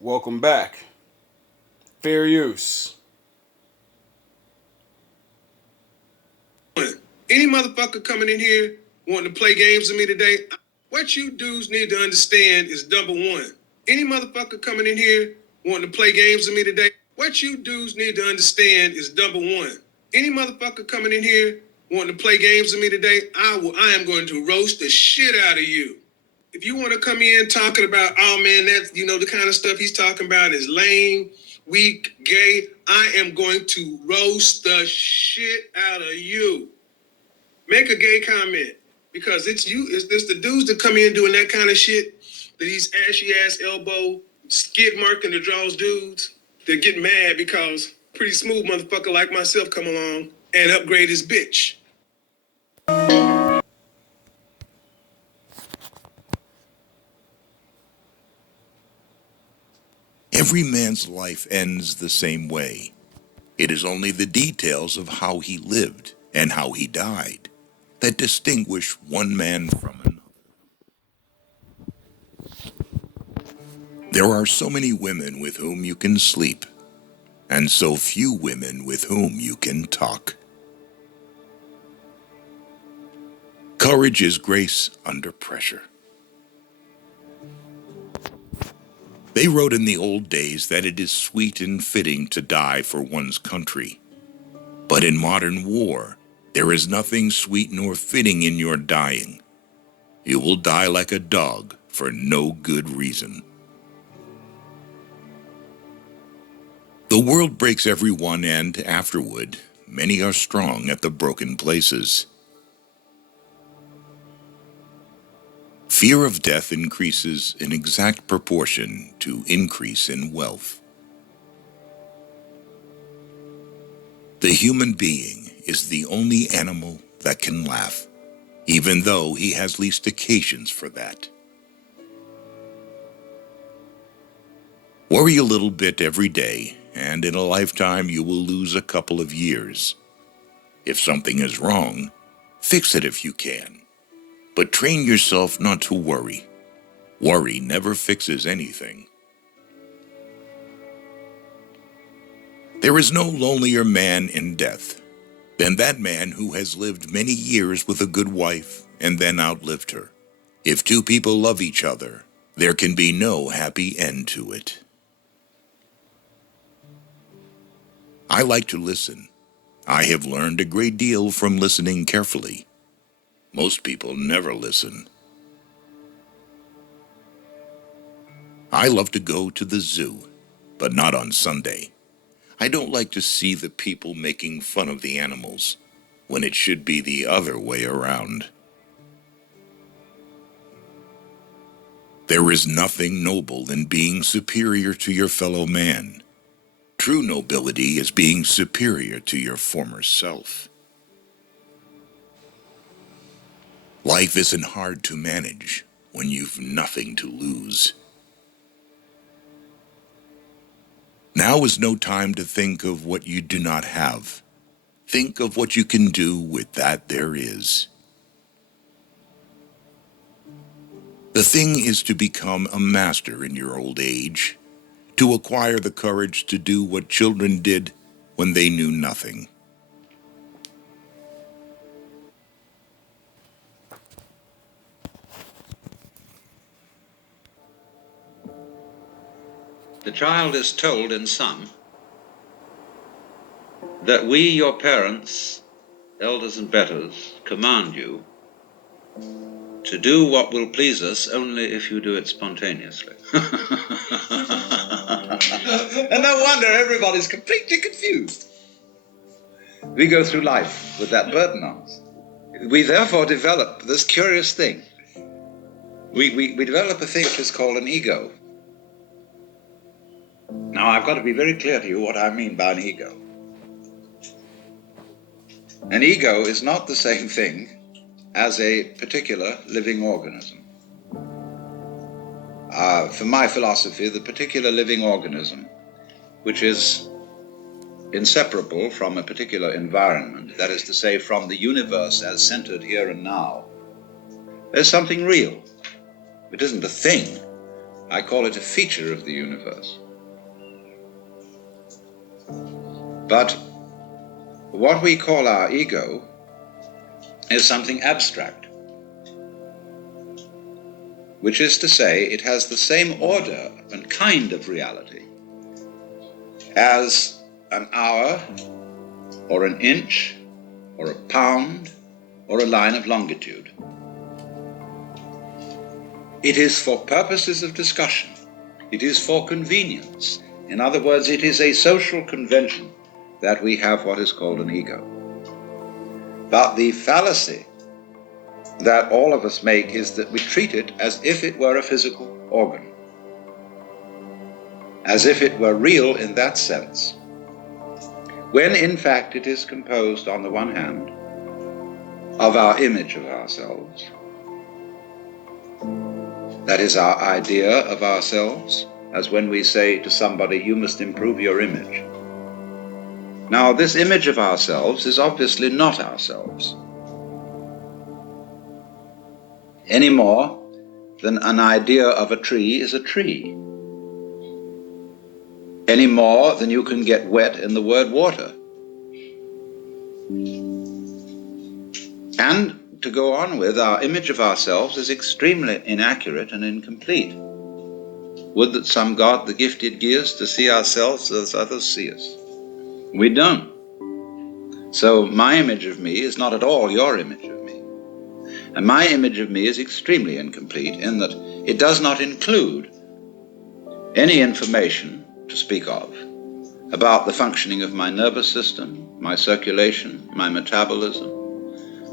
Welcome back. Fair use. Any motherfucker coming in here wanting to play games with me today, what you dudes need to understand is number one. Any motherfucker coming in here wanting to play games with me today, what you dudes need to understand is number one. Any motherfucker coming in here wanting to play games with me today, I am going to roast the shit out of you. If you want to come in talking about, oh man, that's, the kind of stuff he's talking about is lame, weak, gay, I am going to roast the shit out of you. Make a gay comment, because it's the dudes that come in doing that kind of shit, these ashy ass elbow skid marking the draws dudes that get mad because pretty smooth motherfucker like myself come along and upgrade his bitch. Every man's life ends the same way. It is only the details of how he lived and how he died that distinguish one man from another. There are so many women with whom you can sleep, and so few women with whom you can talk. Courage is grace under pressure. They wrote in the old days that it is sweet and fitting to die for one's country. But in modern war, there is nothing sweet nor fitting in your dying. You will die like a dog for no good reason. The world breaks everyone, and afterward, many are strong at the broken places. Fear of death increases in exact proportion to increase in wealth. The human being is the only animal that can laugh, even though he has least occasions for that. Worry a little bit every day, and in a lifetime you will lose a couple of years. If something is wrong, fix it if you can. But train yourself not to worry. Worry never fixes anything. There is no lonelier man in death than that man who has lived many years with a good wife and then outlived her. If two people love each other, there can be no happy end to it. I like to listen. I have learned a great deal from listening carefully. Most people never listen. I love to go to the zoo, but not on Sunday. I don't like to see the people making fun of the animals, when it should be the other way around. There is nothing noble in being superior to your fellow man. True nobility is being superior to your former self. Life isn't hard to manage when you've nothing to lose. Now is no time to think of what you do not have. Think of what you can do with that there is. The thing is to become a master in your old age, to acquire the courage to do what children did when they knew nothing. The child is told in some that we, your parents, elders and betters, command you to do what will please us only if you do it spontaneously. And no wonder everybody's completely confused. We go through life with that burden on us. We therefore develop this curious thing. We develop a thing which is called an ego. Now, I've got to be very clear to you what I mean by an ego. An ego is not the same thing as a particular living organism. For my philosophy, the particular living organism, which is inseparable from a particular environment, that is to say, from the universe as centered here and now, there's something real. It isn't a thing. I call it a feature of the universe. But what we call our ego is something abstract, which is to say, it has the same order and kind of reality as an hour, or an inch, or a pound, or a line of longitude. It is for purposes of discussion. It is for convenience. In other words, it is a social convention that we have what is called an ego. But the fallacy that all of us make is that we treat it as if it were a physical organ, as if it were real in that sense, when in fact it is composed, on the one hand, of our image of ourselves, that is our idea of ourselves, as when we say to somebody, you must improve your image. Now, this image of ourselves is obviously not ourselves, any more than an idea of a tree is a tree, any more than you can get wet in the word water. And to go on with, our image of ourselves is extremely inaccurate and incomplete. Would that some God the gift did give us to see ourselves as others see us. We don't. So my image of me is not at all your image of me. And my image of me is extremely incomplete in that it does not include any information to speak of about the functioning of my nervous system, my circulation, my metabolism,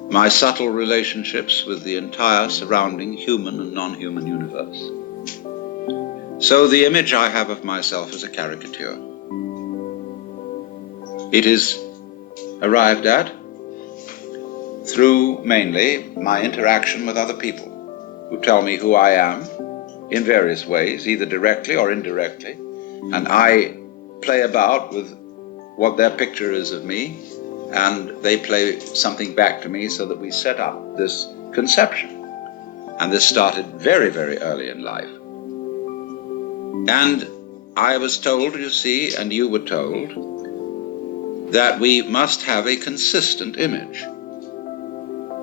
my subtle relationships with the entire surrounding human and non-human universe. So the image I have of myself is a caricature. It is arrived at through mainly my interaction with other people who tell me who I am in various ways, either directly or indirectly, and I play about with what their picture is of me, and they play something back to me so that we set up this conception. And this started very, very early in life. And I was told, you see, and you were told, that we must have a consistent image.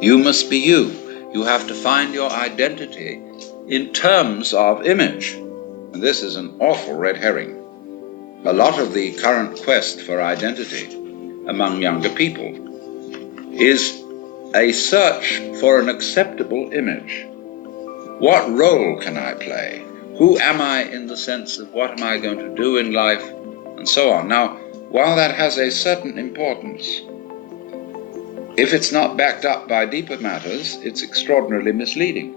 You must be you. You have to find your identity in terms of image. And this is an awful red herring. A lot of the current quest for identity among younger people is a search for an acceptable image. What role can I play? Who am I in the sense of what am I going to do in life, and so on. Now, while that has a certain importance, if it's not backed up by deeper matters, it's extraordinarily misleading.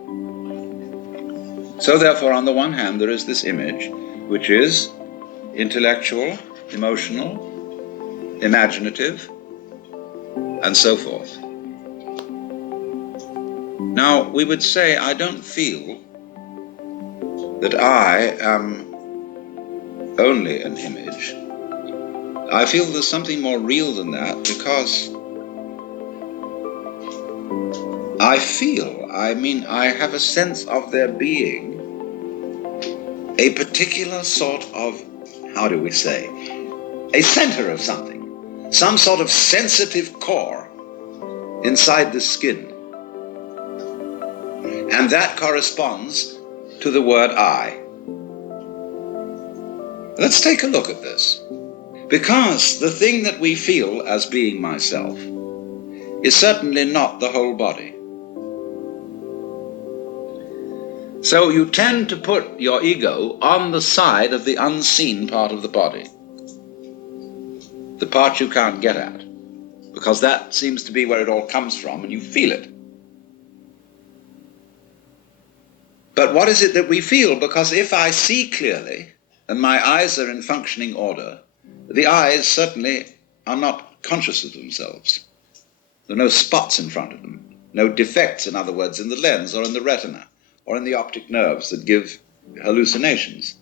So therefore, on the one hand, there is this image, which is intellectual, emotional, imaginative, and so forth. Now, we would say, I don't feel that I am only an image. I feel there's something more real than that, because I have a sense of there being a particular sort of, how do we say, a center of something, some sort of sensitive core inside the skin. And that corresponds to the word I. Let's take a look at this. Because the thing that we feel as being myself is certainly not the whole body. So you tend to put your ego on the side of the unseen part of the body, the part you can't get at, because that seems to be where it all comes from and you feel it. But what is it that we feel? Because if I see clearly and my eyes are in functioning order, the eyes certainly are not conscious of themselves. There are no spots in front of them, no defects, in other words, in the lens or in the retina or in the optic nerves that give hallucinations.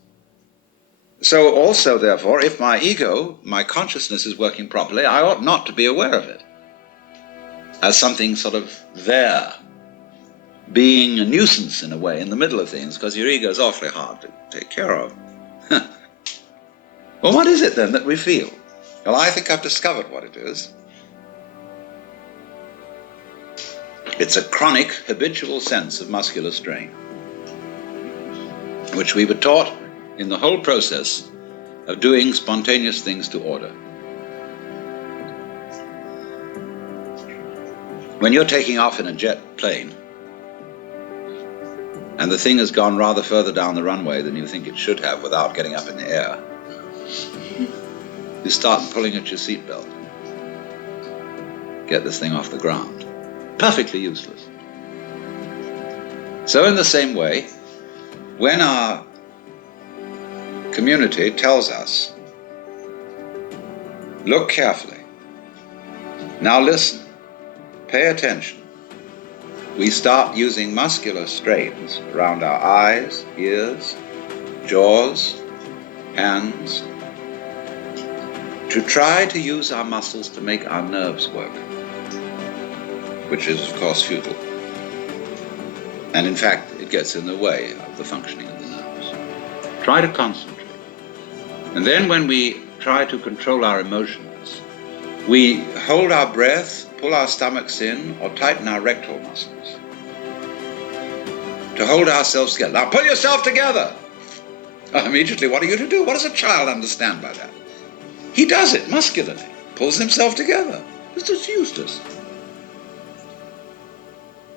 So also, therefore, if my ego, my consciousness is working properly, I ought not to be aware of it as something sort of there, being a nuisance in a way in the middle of things, because your ego is awfully hard to take care of. Well, what is it then that we feel? Well, I think I've discovered what it is. It's a chronic, habitual sense of muscular strain, which we were taught in the whole process of doing spontaneous things to order. When you're taking off in a jet plane, and the thing has gone rather further down the runway than you think it should have without getting up in the air, you start pulling at your seatbelt. Get this thing off the ground. Perfectly useless. So in the same way, when our community tells us, look carefully, now listen, pay attention, we start using muscular strains around our eyes, ears, jaws, hands, to try to use our muscles to make our nerves work, which is, of course, futile. And in fact, it gets in the way of the functioning of the nerves. Try to concentrate. And then when we try to control our emotions, we hold our breath, pull our stomachs in, or tighten our rectal muscles to hold ourselves together. Now pull yourself together. Immediately, what are you to do? What does a child understand by that? He does it muscularly, pulls himself together. It's just useless.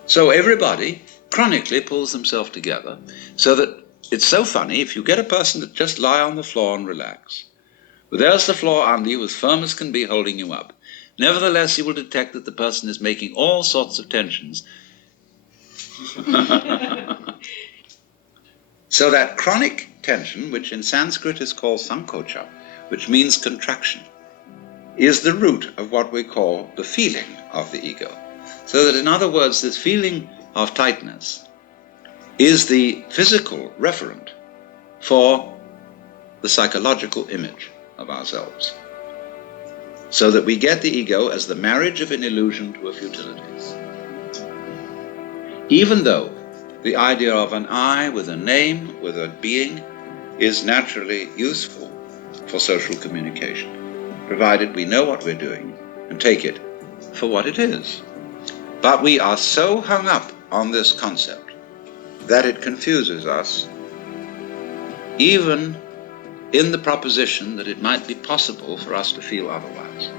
So everybody chronically pulls themselves together, so that it's so funny if you get a person to just lie on the floor and relax. Well, there's the floor under you, as firm as can be, holding you up. Nevertheless, you will detect that the person is making all sorts of tensions. So that chronic tension, which in Sanskrit is called sankocha, which means contraction, is the root of what we call the feeling of the ego. So that, in other words, this feeling of tightness is the physical referent for the psychological image of ourselves. So that we get the ego as the marriage of an illusion to a futility. Even though the idea of an I with a name, with a being, is naturally useful for social communication, provided we know what we're doing and take it for what it is. But we are so hung up on this concept that it confuses us, even in the proposition that it might be possible for us to feel otherwise.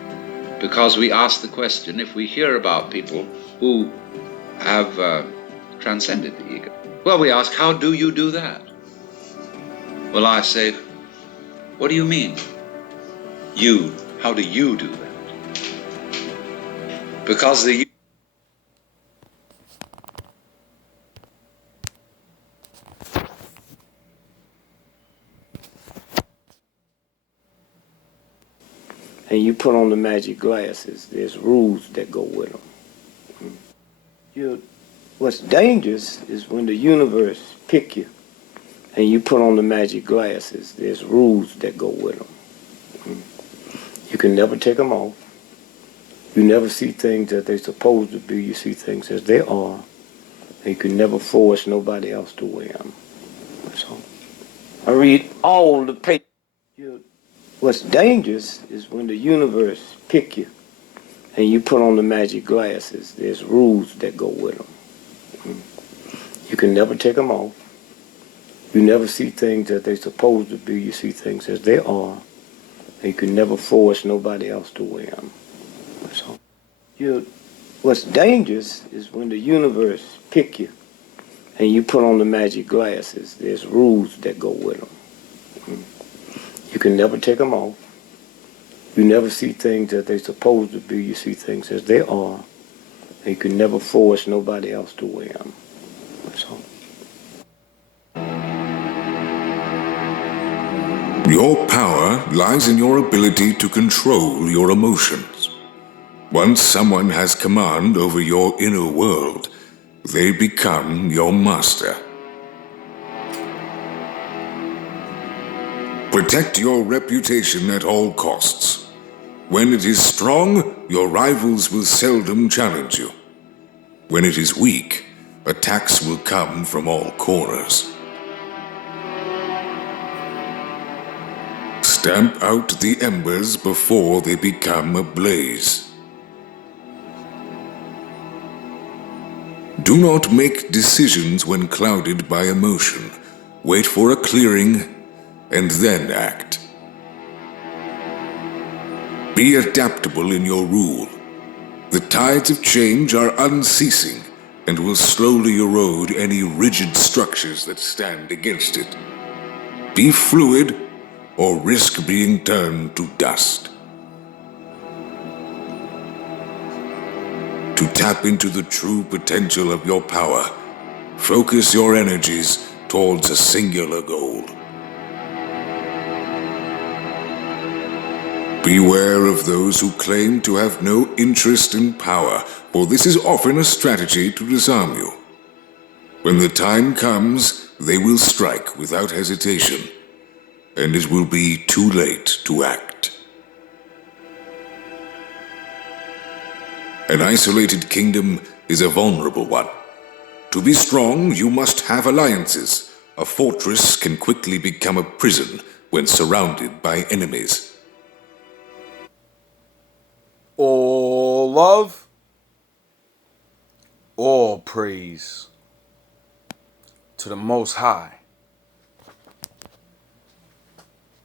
Because we ask the question, if we hear about people who have transcended the ego, well, we ask, how do you do that? Well, I say, what do you mean? You, how do you do that? Because the and you put on the magic glasses, there's rules that go with them. What's dangerous is when the universe pick you and you put on the magic glasses, there's rules that go with them. You can never take them off. You never see things as they're supposed to be. You see things as they are. And you can never force nobody else to wear them. So I read all the papers. What's dangerous is when the universe pick you and you put on the magic glasses, there's rules that go with them. You can never take them off. You never see things as they're supposed to be. You see things as they are. And you can never force nobody else to wear them. So what's dangerous is when the universe pick you and you put on the magic glasses, there's rules that go with them. You can never take them off. You never see things as they're supposed to be. You see things as they are. And you can never force nobody else to wear them. So. Your power lies in your ability to control your emotions. Once someone has command over your inner world, they become your master. Protect your reputation at all costs. When it is strong, your rivals will seldom challenge you. When it is weak, attacks will come from all corners. Stamp out the embers before they become a blaze. Do not make decisions when clouded by emotion. Wait for a clearing and then act. Be adaptable in your rule. The tides of change are unceasing and will slowly erode any rigid structures that stand against it. Be fluid or risk being turned to dust. To tap into the true potential of your power, focus your energies towards a singular goal. Beware of those who claim to have no interest in power, for this is often a strategy to disarm you. When the time comes, they will strike without hesitation, and it will be too late to act. An isolated kingdom is a vulnerable one. To be strong, you must have alliances. A fortress can quickly become a prison when surrounded by enemies. All love, all praise to the Most High.